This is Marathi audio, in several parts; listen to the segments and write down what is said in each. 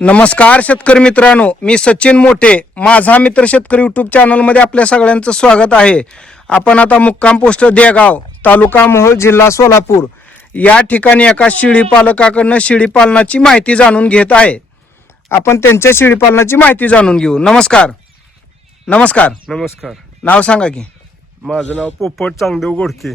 नमस्कार शेतकरी मित्रांनो मी सचिन मोठे माझा मित्र शेतकरी युट्यूब चॅनलमध्ये आपल्या सगळ्यांचं स्वागत आहे. आपण आता मुक्काम पोस्ट देगाव तालुका मोहोळ जिल्हा सोलापूर या ठिकाणी एका शेळी पालकाकडनं शेळी पालनाची माहिती जाणून घेत आहे. आपण त्यांच्या शेळी पालनाची माहिती जाणून घेऊ. नमस्कार. नमस्कार. नमस्कार. नाव सांगा की. माझं नाव पोपट चांगदेव गोडके.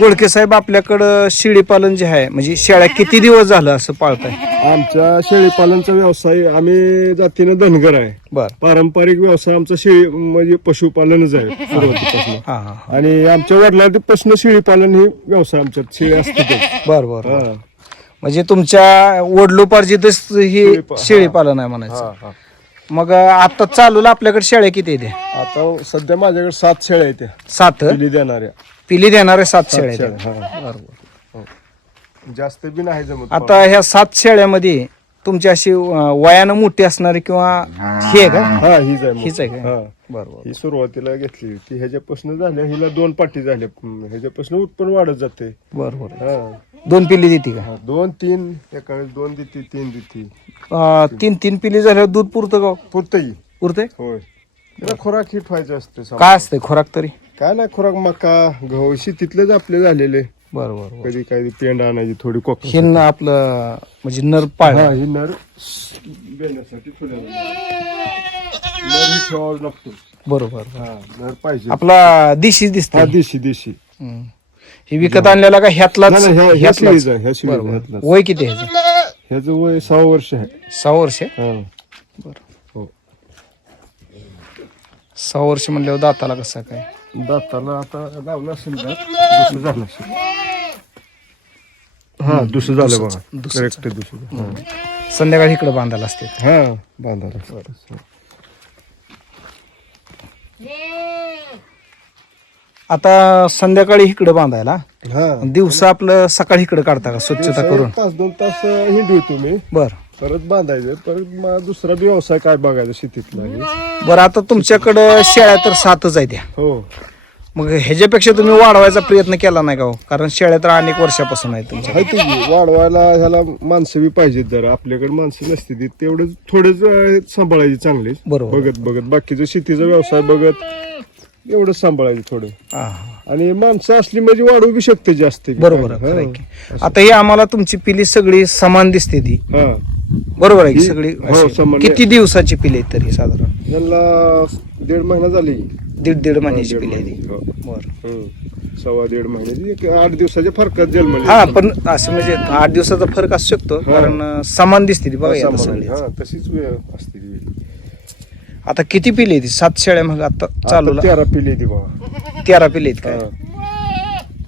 गोडके साहेब आपल्याकडं शेळी पालन जे आहे म्हणजे शेळ्या किती दिवस झालं असं पाळताय? आमच्या शेळीपालनचा व्यवसाय आम्ही जातीनं धनगर आहे. बर. पारंपरिक व्यवसाय आमचा शेळी म्हणजे पशुपालनच आहे सुरुवातीपासून. हा हा आणि आमच्या वडिलांपासून शेळीपालन ही व्यवसाय आमच्यात शेळी असते. बर बर. म्हणजे तुमच्या वडलोपार्जितच ही शेळी पा- शेळी पालन आहे म्हणायचं. मग आता चालूला आपल्याकडे शेळ्या किती येते आता सध्या माझ्याकडे सात शेळ्या आहेत. त्या, सात? पिली देणाऱ्या. पिली देणारे सात शेळ्या शेळ्या, आहेत. हा. जास्त बी नाही जमत आता ह्या सात शेळ्यामध्ये तुमची अशी अं, वयानं मोठी असणारी किंवा ही. आहे का? हा हीच आहे हीच आहे का? हा. बरोबर ही सुरुवातीला घेतली होती. ह्याच्यापासून झाल्या हिला दोन पाटी झाल्या हम्म, ह्याच्यापासून उत्पन्न वाढत जाते बरोबर हा. दोन पिली देते का? हा, दोन तीन. एका वेळेस दोन देते तीन देते. अं, तीन तीन पिली झाल्यावर दूध पुरतं का पुरतही पुरते होय. त्याला खोराक हिट व्हायचं असते. काय असतंय? खोराक तरी? काय नाही खोराक मका गहू शेतीतलेच आपले झालेले बरोबर कधी कधी पेंड आणायची थोडी कोक हे न आपलं म्हणजे नर पाळ हा ही नर देण्यासाठी नर ही ठेवावं लागतो. बरोबर हा नर पाहिजे. आपला दिशी दिसते हा देशी देशी. हे विकत आणलेला का नाही, नाही, ह्या- आहे. ह्यातलाच. वय किती ह्याचं? ह्याचं वय सहा वर्ष आहे. सहा वर्ष आहे? हा. हो. सहा वर्ष म्हणल्यावर दाताला कसं काय? दाताला आता लावलं असेल का दुसरं झालं. असेल हा दुसरं झालं बघा. करेक्ट दुसरं हा. संध्याकाळी इकडे बांधायला असते. हा बांधायला आता संध्याकाळी इकडे बांधायला. हा. दिवसा आपलं सकाळी इकडे काढता का? स्वच्छता करून? तास दोन तास हिंडू तुम्ही बर. परत बांधायचं परत मग दुसरा बी व्यवसाय काय बघायचा शेतीतला? हे. बर आता तुमच्याकडं शेळ्या तर सातच आहेत त्या. हो. मग ह्याच्यापेक्षा तुम्ही वाढवायचा प्रयत्न केला नाही का हो? कारण शेळ्या तर अनेक वर्षापासून आहेत तुमच्या. आहे ते की, वाढवायला ह्याला माणसं बी पाहिजेत जरा. आपल्याकडे माणसं नसते ती. तेवढंच थोडेच अं, सांभाळायची चांगली बरोबर. बघत बघत. बाकीचं शेतीचा व्यवसाय बघत. एवढंच सांभाळायचं थोडं. हा, हा. आणि माणसं असली म्हणजे वाढवू बी शकते जास्त बरोबर आहे, खरं आहे की. आता ही आम्हाला तुमची पिली सगळी समान दिसते ती. हा. बरोबर आहे की सगळी हो, अशी. समान. किती दिवसाची पिली आहेत तरी साधारण? दीड महिना झाली दीड दीड महिन्याची पिली आहे ती महिने, हो. बरं हम्म. सव्वा दीड महिन्याची एक आठ दिवसाच्या फरकात जन्मली हा पण असं म्हणजे आठ दिवसाचा फरक असू शकतो हा. कारण अं, समान दिसते ती बघा याला सांभाळली. सगळी. हा, तशीच वेळ असते ती. आता किती पिली आहे ती सात शेळ्या मग आता चालू आता तेरा पिली ती बघा तेरा पिली आहेत काय हा.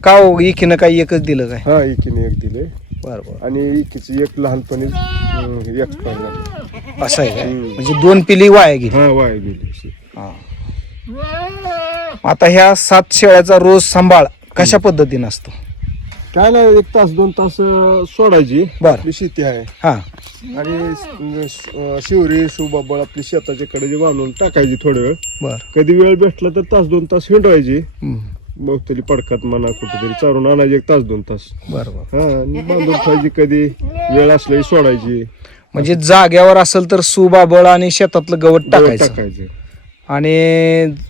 का हो एकीनं काही एकच दिलं काय हा एकीने एक दिले बरं बरं आणि एकीची एक लहानपणी झाली असं आहे काय हम्म. म्हणजे दोन पिली वाया गेली हा वाया गेली अशी. आता ह्या सात शेळ्याचा रोज सांभाळ कशा पद्धतीने असतो? काय नाही एक तास दोन तास अं, सोडायची. बर. आपली शेती आहे. हा. आणि अं, शिवरी सुबाबळ आपली शेताच्या कडे बांधून टाकायची थोडा वेळ. बर. कधी वेळ भेटला तर तास दोन तास हिंडवायची. तरी पडकात म्हणा कुठेतरी चारून आणायची एक तास दोन तास. बर बर. हा आणि बांधून ठेवायची कधी वेळ असली सोडायची. म्हणजे जाग्यावर असेल तर सुबाबळ आणि शेतातलं गवत टाकायचं. टाकायचं. आणि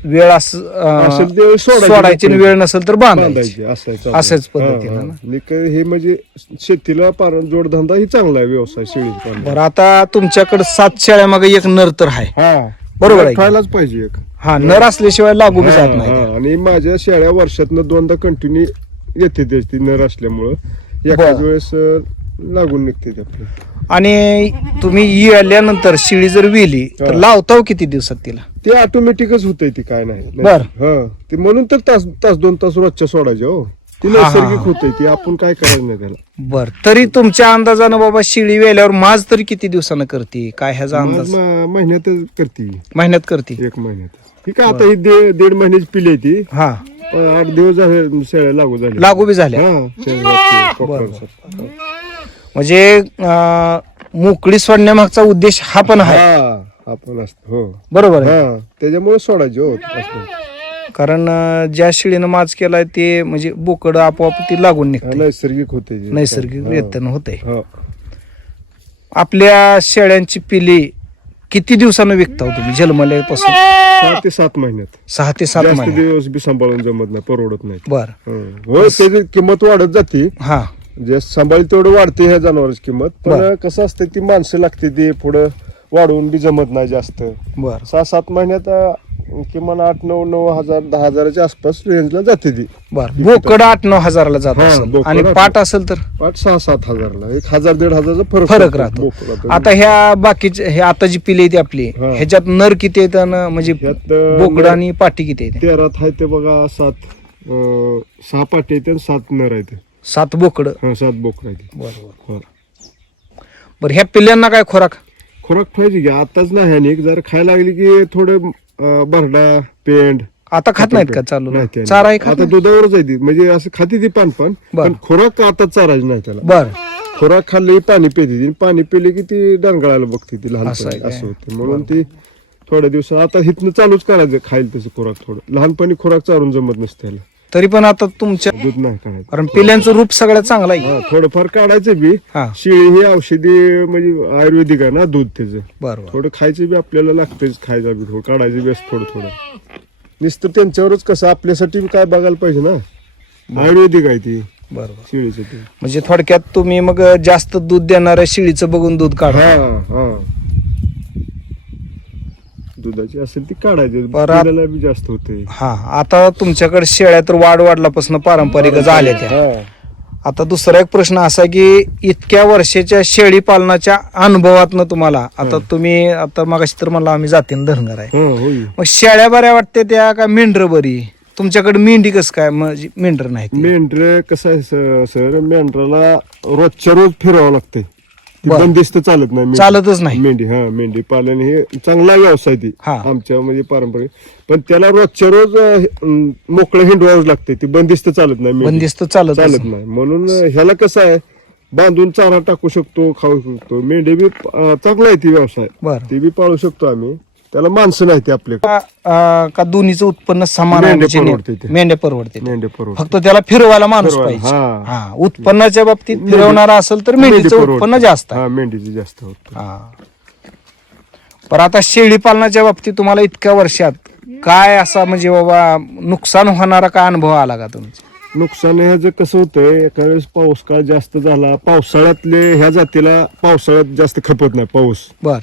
वेळ अस असेल ते सोडायची. सोडायची आणि वेळ नसेल तर बांधायची बांधायची असं आहे चालू. अशाच पद्धतीनं हा. ना? आणि क- हे म्हणजे शेतीला पार जोडधंदा ही चांगला आहे व्यवसाय शेळी बरं आता तुमच्याकडे सात शेळ्या मग एक नर तर आहे हा बरोबर आहे की? ठेवायलाच पाहिजे एक हा नर असल्याशिवाय लागू बी जात नाही हा. आणि माझ्या शेळ्या वर्षातनं दोनदा कंटिन्यू येते ती नर असल्यामुळं बरं. वेळेस अं, लागून निघते ते आपली आणि तुम्ही आल्यानंतर शिळी जर विली तर हा. लावताव किती दिवसात तिला ते ऑटोमॅटिकच होतंय ती काय नाही. बरं. हा ते म्हणून तर तास तास दोन तास रोजच्या सोडायचे हो. ती हा, हा, नैसर्गिक. होतंय ती आपण काय करायचं नाही त्याला. बर तरी तुमच्या अंदाजानं बाबा शिळी वेल्यावर माज तरी किती दिवसानं करते? काय ह्याचा अंदाज? मग म- महिन्यातच करते. महिन्यात करते? एक महिन्यात ही काय आता ही दे- दीड महिन्याची पिली आहे ती. हा. पण आठ दिवस झाले शेळ्या लागू झाल्या. लागू बी झाल्या. म्हणजे अं, मोकळी सोडण्यामागचा उद्देश हा पण आहे. हा आपण असतो हो. बरोबर आहे. हा त्याच्यामुळे सोडायचे हो कारण अं, ज्या शिळीनं माज केलाय ते म्हणजे बोकड आपोआप ती लागून निघते नैसर्गिक होते. नैसर्गिक हा. रेतन होते हा. आपल्या शेळ्यांची पिली किती दिवसानं विकता हो तुम्ही? जन्मल्यापासून? सहा ते सात महिन्यात. सहा ते सात जास्त महिने दिवस बी सांभाळून जमत नाही परवडत नाही. बर. हो. त्याची किंमत वाढत जाते. हा. जे सांभाळी तेवढं वाढते ह्या जनावरांची किंमत. पण बरं. कसं असतं ती माणसं लागते ती पुढं. वाढवून बी जमत नाही जास्त. बर. सहा सात महिन्यात अं, किमान आठ नऊ नऊ हजार दहा हजाराच्या आसपास रेंजला जाते ती. बर. बोकड आठ नऊ हजाराला जात हा, असेल. बोकड आणि आठ- पाट असेल तर? पाच सहा सात हजारला. एक हजार दीड हजारचा फरक फरक राहतो. आता ह्या बाकीचे हे आता जी पिली ती आपली हा. ह्याच्यात नर किती आणि म्हणजे ह्यात, अं, बोकड आणि पाटी किती आहेत? तेरात आहे ते बघा सात अं, सहा पाटी आहेत आणि सात नर आहेत. सात बोकड. हा सात बोकड आहेत. बरोबर. बरं. ह्या पिल्ल्यांना काय खोराक? खुराक पाहिजे की आताच नाही ह्यानी जर खायला लागली की थोडं अं, भरडा पेंड. आता खात नाहीत का चालू? नाही त्याने. चारा खात आता? दुधावरच आहे ती. म्हणजे असं खाते ती पान पण बर. पण खुराक आता चारायची नाही त्याला. बर. खुराक खाल्ली की पाणी पिते ती. पाणी पिले की ती डंगळायला बघते ती असं आहे लहानपणी काय? असं होते. म्हणून ती थोड्या दिवसात आता हिथनं चालूच करायचं खाईल तसं खुराक थोडं. लहानपणी खुराक चारून जमत नसते त्याला. तरी पण आता तुमच्या दूध नाही काढायचं कारण पिल्ल्यांचं रूप सगळ्यात चांगलं आहे. हा थोडंफार काढायचं बी. हा. शिळी ही औषधी म्हणजे आयुर्वेदिक आहे ना दूध त्याचं. बरोबर थोडं खायचं बी आपल्याला लागतंच खायचं बी थोडं काढायचं बी असं थोडं थोडं. नुसतं त्यांच्यावरच कसं आपल्यासाठी बी काय बघायला पाहिजे ना. आयुर्वेदिक आहे ती. बरोबर शिळीचं ते. म्हणजे थोडक्यात तुम्ही मग जास्त दूध देणाऱ्या शिळीचं बघून दूध काढा. हा हा. दुधाची असेल ती काढायची. बी जास्त होते. हा आता तुमच्याकडे शेळ्या तर वाढ वाढल्यापासून पारंपरिक झाल्या त्या. हा. आता दुसरा एक प्रश्न असा की इतक्या वर्षाच्या शेळी पालनाच्या अनुभवातनं तुम्हाला आता तुम्ही आता मागाशी तर मला आम्ही जातीन धनगर आहे. हा, होय. मग शेळ्या बऱ्या वाटते त्या का मेंढर बरी? तुमच्याकडे मेंढी कसं काय? म्हणजे मेंढर नाही ते. मेंढर कसं आहे स- सर मेंढराला रोजच्या रोज फिरावं लागतंय. ती बरं. बंदिस्त चालत नाही मेंढी. चालतच नाही. मेंढी हा मेंढी पालन हे चांगला व्यवसाय ती. हा. आमच्या म्हणजे पारंपरिक. पण त्याला रोजच्या रोज अं, मोकळं हिंडवावं लागते ती बंदिस्त चालत नाही मेंढी. बंदिस्त चालत चालत नाही. म्हणून ह्याला कसं आहे बांधून चारा टाकू शकतो खाऊ शकतो. मेंढी बी अं, चांगला आहे ती व्यवसाय. बर. ती बी पाळू शकतो आम्ही. त्याला माणसं नाही ते आपले. का दोन्हीचं उत्पन्न समान मेंढ्या ने- परवडते ते. मेंढ्या परवडते मेंढ्या परवडते. फक्त त्याला फिरवायला माणूस फिरवायला, पाहिजे. हा. हा उत्पन्नाच्या बाबतीत फिरवणारा असेल तर मेंढी मेंढीचं परवडते. उत्पन्न जास्त आहे. हा मेंढीची जास्त होत हा. पण आता शेळी पालनाच्या बाबतीत तुम्हाला इतक्या वर्षात काय असा म्हणजे बाबा नुकसान होणारा काय अनुभव आला का तुमचा? नुकसान ह्याचं कसं होतंय एका वेळेस पाऊस काळ जास्त झाला पावसाळ्यातले ह्या जातीला पावसाळ्यात जास्त खपत नाही पाऊस. बर.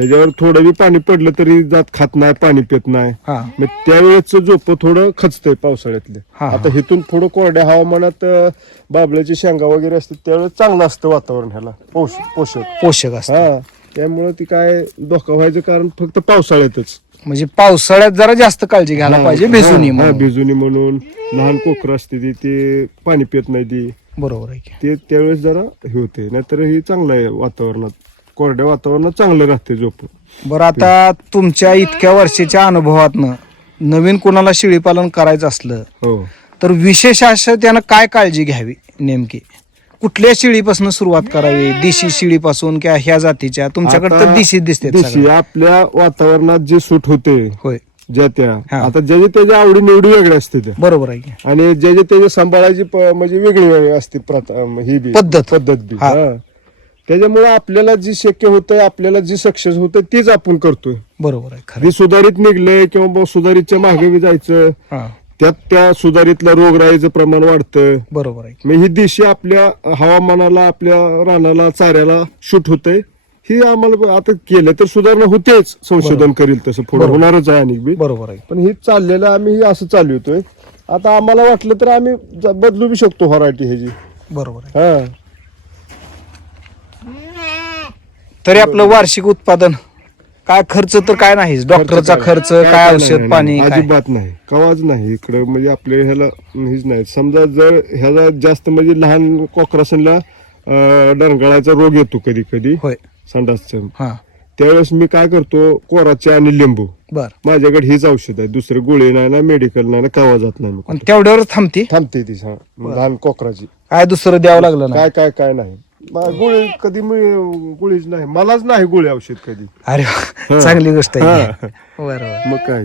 ह्याच्यावर थोडं बी पाणी पडलं तरी जात खात नाही पाणी पित नाही. हा. मग त्यावेळेच झोप थोडं खचतंय पावसाळ्यातले. हा, हा. आता इथून थोडं कोरड्या हवामानात अं, बाबळ्याची शेंगा वगैरे असते त्यावेळेस चांगलं असतं वातावरण ह्याला. पोष पोषक. पोषक असत. हा. त्यामुळे ती काय धोका व्हायचं कारण फक्त पावसाळ्यातच. म्हणजे पावसाळ्यात जरा जास्त काळजी घ्यायला पाहिजे भिजू नये हा, म्हणून. भिजूनी म्हणून लहान कोकर असते ती ते पाणी पित नाही ती. बरोबर आहे की. ते त्यावेळेस जरा हे होते नाहीतर हे चांगलं आहे वातावरणात. कोरड्या वातावरणात चांगलं राहते झोप. बरं आता तुमच्या इतक्या वर्षाच्या अनुभवातनं नवीन कोणाला शेळी पालन करायचं असलं हो. तर विशेष असं त्यानं काय काळजी घ्यावी नेमकी? कुठल्या शेळीपासून सुरुवात करावी? देशी शेळीपासून किंवा ह्या जातीच्या? तुमच्याकडे तर आता देशी दिसते देशी आपल्या वातावरणात जे सूट होते होय. ज्या त्या हा. आता ज्याच्या त्याच्या आवडी निवडी वेगळ्या असते त्या बरोबर आहे की. आणि ज्याच्या त्याच्या सांभाळायची प- म्हणजे वेगळी वेगळी असते प्रथा ही बी. पद्धत. पद्धत बी. हा. हा. त्याच्यामुळे आपल्याला जी शक्य होतं आपल्याला जी सक्सेस होतं तीच आपण करतोय. बरोबर आहे खरं जी सुधारित निघलंय किंवा बुवा सुधारितच्या मागे जायचं हा. त्यात त्या सुधारितला रोगराईचं प्रमाण वाढतं बरोबर आहे. मग ही देशी आपल्या हवामानाला आपल्या रानाला चाऱ्याला शूट होतंय. ही आम्हाला आता केलं तर सुधारणा होतेच संशोधन करील तसं पुढे. बरोबर. होणारच आहे आणि बी. बरोबर आहे. पण ही चाललेलं आम्ही ही असं चालू होतोय. आता आम्हाला वाटलं तर आम्ही ज- बदलू बी शकतो व्हरायटी ह्याची. बरोबर आहे. हा. तरी आपलं वार्षिक उत्पादन काय खर्च तर काय नाही डॉक्टरचा खर्च काय औषध पाणी काय? अजिबात नाही कवाच नाही इकडं म्हणजे आपल्या ह्याला हेच नाही. समजा जर ह्याला जास्त म्हणजे लहान कोकरासनला डरगळाचा रोग येतो कधी कधी होय. संडासचा. हा. त्यावेळेस मी काय करतो कोराचे आणि लिंबू. बर. माझ्याकडे हेच औषध आहे दुसरे गोळी नाही ना मेडिकल नाही ना कवा जात नाही मी पण कुठं. तेवढ्यावरच थांबते? थांबते ती हा, लहान कोकराची. काय दुसरं द्यावं लागलं काय काय काय नाही. गोळी कधी मी गोळीच नाही. मलाच नाही गोळी औषध कधी. अरे वा, चांगली गोष्ट आहे. बरोबर. मग काय?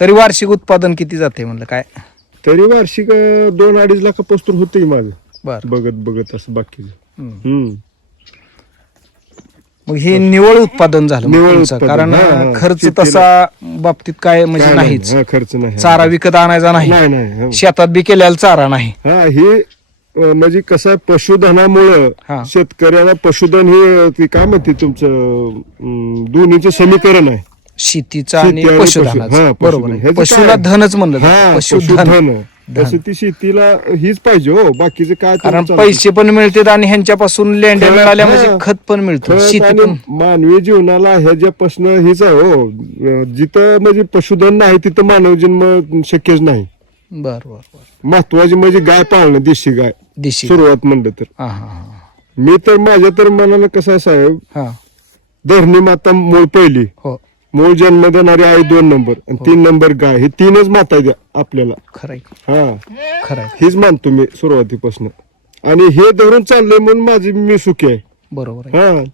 तरी वार्षिक उत्पादन किती जाते म्हणलं? काय? तरी वार्षिक अं, दोन अडीच लाखापासून होते माझं. बर. बघत बघत असं बाकीचं हम्म. मग हे निवळ उत्पादन झालं मग निव्वळ तुमचं. उत्पादन, कारण हा. खर्च शेतीला- तसा बाबतीत काय म्हणजे काय नाही, नाहीच. हा, खर्च नाही. चारा विकत आणायचा नाही. नाही नाही हा. शेतात बी केलेला चारा नाही. हा हे म्हणजे कसं आहे पशुधनामुळं. शेतकऱ्याला पशुधन हे ते काय म्हणते तुमचं दोन्हीचं समीकरण आहे. शेतीचा आणि बरोबर पशुला? धनच म्हणलं. पशुधन तसं ती शेतीला हीच पाहिजे हो. बाकीचं काय कारण? पैसे पण मिळतात आणि ह्यांच्यापासून लेंड्या मिळाल्या. म्हणजे खत पण मिळतं. मानवी जीवनाला हे जे प्रश्न हेच आहे हो. जिथं म्हणजे पशुधन नाही तिथं मानव जन्म शक्यच नाही. बर बर बर. महत्वाची म्हणजे गाय पाळणं देशी गाय. दिशी. सुरुवात म्हणलं तर. हा हा हा. मी तर माझ्या तर मनानं कसं आहे साहेब हा. धरणी माता मूळ पहिली. हो. मूळ जन्म देणारी आई दोन नंबर आणि तीन नंबर गाय हे तीनच माता द्या आपल्याला. खरंय. हा. खरंय. हेच मानतो मी सुरुवातीपासून. आणि हे धरून चाललंय म्हणून माझी मी सुखी आहे. बरोबर आहे. हा.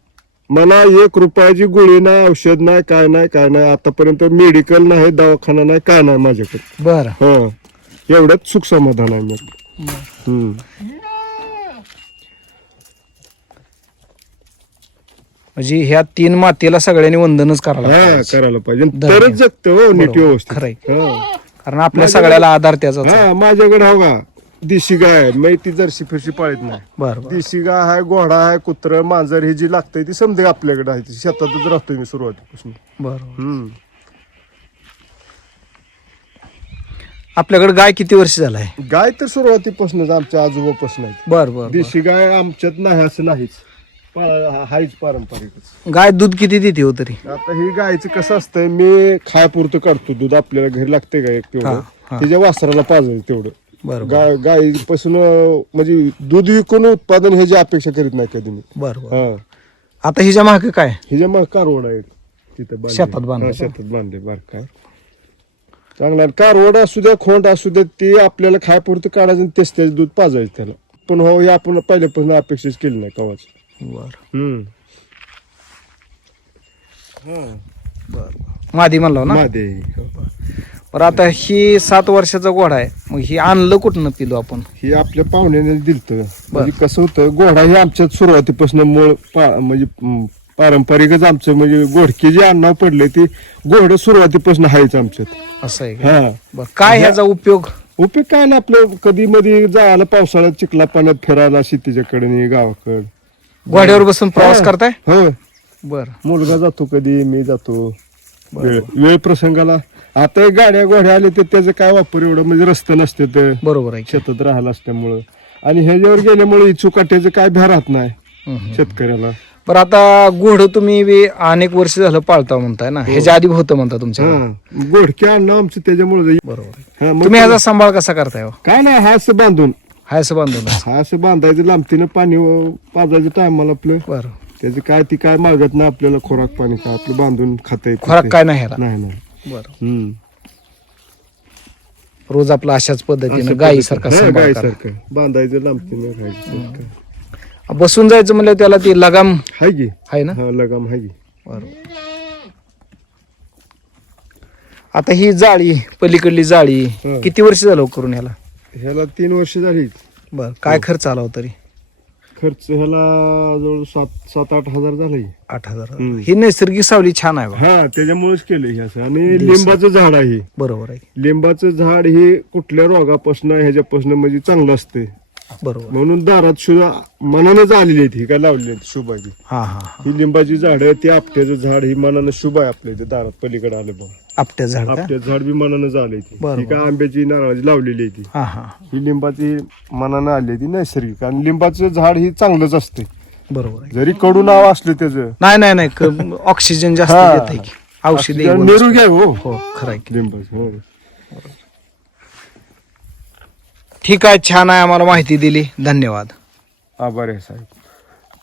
मला एक रुपयाची गोळी नाही औषध नाही काय नाही काय नाही. आतापर्यंत मेडिकल नाही दवाखाना नाही काय नाही माझ्याकडे. बर. हा. एवढ्यात सुख समाधान आहे मग हम्म. म्हणजे ह्या तीन मातेला सगळ्यांनी वंदनच करायला हा पाहिजे. करायला पाहिजे. तरच जगतं हो नीट बरोबर. व्यवस्थित खरंय. हा. कारण आपल्या सगळ्याला आधार. हा माझ्याकडे हो का देशी गाय आहे. मी ती जर्सी फिरशी पाळत नाही बर बर देशी गाय आहे घोडा आहे कुत्र मांजर ही जी लागतंय ती समजे आपल्याकडे आहे ती शेतातच राहतोय मी सुरुवातीपासून बरोबर हम्म. आपल्याकडे गाय किती वर्ष झालाय? गाय तर सुरुवातीपासूनच आमच्या आजोबापासून आहे बर बर बर. देशी गाय आमच्यात नाही असं नाहीच. पा- हायच पारंपरिकच. गाय दूध किती देते हो तरी? आता ही गायचं कसं असतंय मी खायापुरतं काढतो दूध आपल्याला घरी लागतंय का एक तेवढं हा. तिच्या वासराला पाजायचं तेवढं. बर बर. गाय गायीपासून अं, म्हणजे दूध विकून उत्पादन हे जे अपेक्षा करीत नाही कधी मी. बर बर. हा. आता हिच्या मागे काय? हिच्या मग कारवड आहे तिथं बांधले. शेतात बांधले हा, का? शेतात बांधले बार काय चांगला. कारवड असू द्या खोंड असू द्या ते आपल्याला खायापुरतं काढायचं आणि तेच त्याचं दूध पाजायचं त्याला. पण हो हे आपण पहिल्यापासून अपेक्षाच केली नाही कवाच. बर. हम्म. मादी म्हणलो ना? मादे. बरं आता ही सात वर्षाचा घोडा आहे. मग ही आणलं कुठनं पिलो आपण? हे आपल्या पाहुण्याने दिलत. म्हणजे कसं होतं घोडा हे आमच्यात सुरुवातीपासून मूळ पा- म्हणजे पारंपरिकच आमचं म्हणजे घोडके जे अन्नाव पडले ते घोडं सुरुवातीपासून आहेच आमच्यात. असं आहे का? हा. बरं काय ह्याचा उपयोग? उपयोग काय ना आपलं कधी मध्ये जायला पावसाळ्यात चिखला पाण्यात फिरायला शेतीच्या कडेने गावाकड. घोड्यावर बसून प्रवास. करताय? हो. बर. मुलगा जातो कधी मी जातो. वेळ वेळ प्रसंगाला. आता गाड्या घोड्या आले तर त्याचं काय वापर एवढं? म्हणजे रस्ते नसते तर. बरोबर आहे की? शेतात राहायला असल्यामुळं. आणि ह्याच्यावर गेल्यामुळे चुकाट्याचं काय भ्या राहत नाही हम्म. शेतकऱ्याला. बरं आता घोडं तुम्ही अनेक वर्ष झालं पाळता म्हणताय ना. ह्याच्या आधी होतं म्हणता तुमच्या हा. गोडके आणणं आमचं त्याच्यामुळे बरोबर. हा, तुम्ही ह्याचा सांभाळ कसा करताय हो? काय नाही हा असं बांधून. हाय असं बांधून. हा असं बांधायचं लांबतीनं पाणी व- पाजायचं टायमाला आपलं. बरं. त्याचं काय ती काय मागत नाही आपल्याला खोराक पाणी काय आपलं बांधून खाता येत खोराक काय नाही ह्याला? नाही नाही. बरं. हम्म. रोज आपला अशाच पद्धतीनं गायीसारखा. हा, सांभाळ करा. गायीसारखं बांधायचं लांबतीनं राहायचं बसून जायचं म्हणलं त्याला ती लगाम हाय की. आहे ना? हा लगाम हाय की. बरोबर आता ही जाळी पलीकडली जाळी हं. किती वर्ष झालं हो करून ह्याला? ह्याला तीन वर्ष झाली. बर काय खर्च आला हो तरी? खर्च ह्याला जवळ सात सात आठ हजार झाले आठ हजार. हम्म. ही नैसर्गिक सावली छान आहे बा. हा त्याच्यामुळेच केलं हे असं. आणि लिंबाचं झाड आहे. बरोबर आहे. लिंबाचं झाड हे कुठल्या रोगापासून ह्याच्यापासून म्हणजे चांगलं असते बरोबर. म्हणून दारात सुद्धा मनानंच आलेली आहेत ही काय लावलेली आहेत शुभ आहे हा हा हा. ही लिंबाची झाड आहे ते आपट्याचं झाड ही मनानं शुभ आहे आपल्या इथे दारात पलीकडे आलं बघ. आपट्या झाड का? आपट्याचं झाड बी मनानं झालंय ती. ही काय आंब्याची नारळाची लावलेली आहे ती. हा हा. ही लिंबाची मनानं आली ती नैसर्गिक. आणि लिंबाचं झाड ही चांगलंच असते बरोबर आहे. जरी कडू नाव असलं त्याचं. नाही नाही नाही. क- ऑक्सिजन जास्त हा. देत आहे की. औषधी निरोगी आहे हो. हो खरं आहे की. लिंबाचं हो ठीक आहे छान आहे आम्हाला माहिती दिली. धन्यवाद. आभार आहे साहेब.